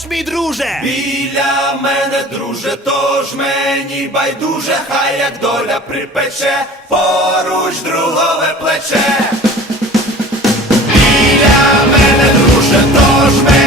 ж, мій друже, біля мене, друже, тож мені байдуже, хай як доля припече, поруч другове плече. Біля мене, друже, тож мені.